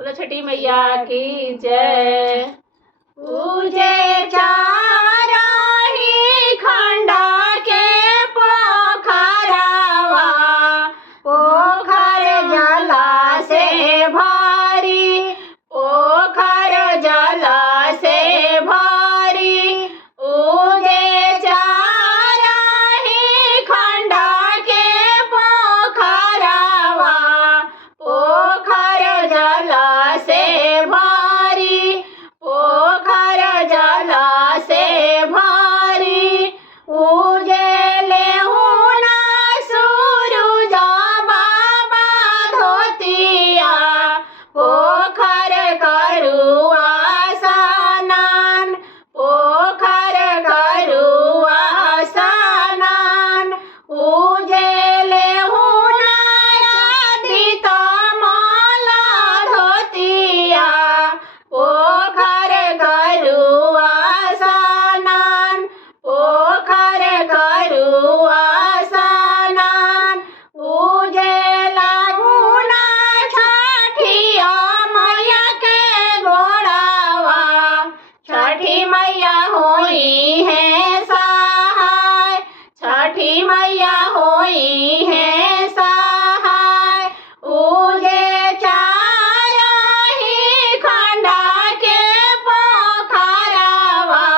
बोलो छठी मैया की जय। पूजे चारही खंडा के पोखरवा, पोखर जला से भरी, पोखर जला से भरी। पूजे चारही खंडा के पोखरवा, पोखर जला से भरी, पोखर जला से भरी। उजेले हुना सूरज बाबा धोतिया, पोखर करुआ स्नान, पोखर करुआ स्नान। उजेले हुना चदित माला धोतिया, पोखर करुआ स्नान, पोखर करुआ स्नान। उजेला गुना छठिया मैया के गोड़ावा, छठी मैया होई है सहाय, छठी मैया होई है सहाय। उजे चारही खंडा के पोखरवा,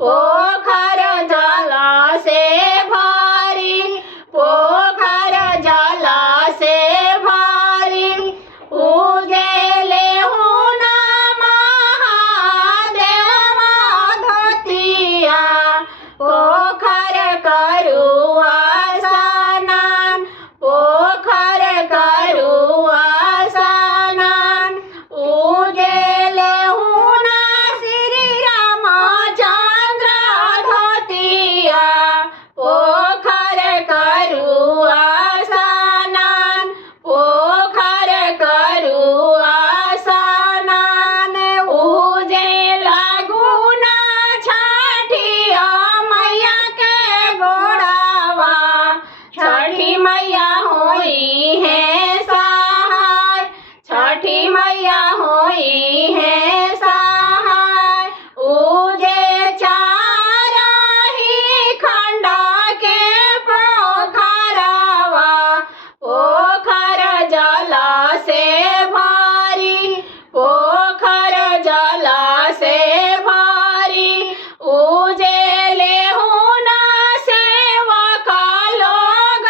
पोखर जला से भरी, पोखर जला से भरी। उजेले हुना महादेव धोतिया, पोखर करुआ स्नान, पोखर करुआ स्नान। उजेले हुना श्री रामचंद्र धोतिया, पोखर करुआ स्नान, पोखर करुआ स्नान। उजेला गुना छठिया मैया के गोड़ावा, छठी मैया होई है सहाय, छठी मैया होई है सहाय। उजे चारही खंडा के पोखरवा, पोखर जला से भरी, पोखर जला से भरी। उजेले हुना सेवक लोग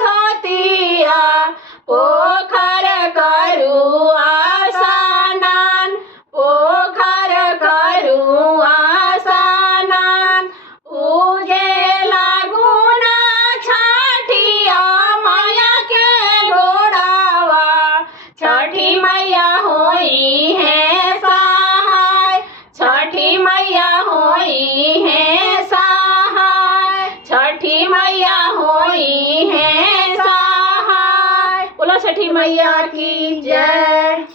धोतिया, पोखर करुआ स्नान, पोखर करुआ स्नान। उजेला गुना छठिया मैया के गोड़ावा, छठी मैया होई है सहाय, छठी मैया होई है सहाय, छठी मैया होई है सहाय। बोलो छठी मैया की जय।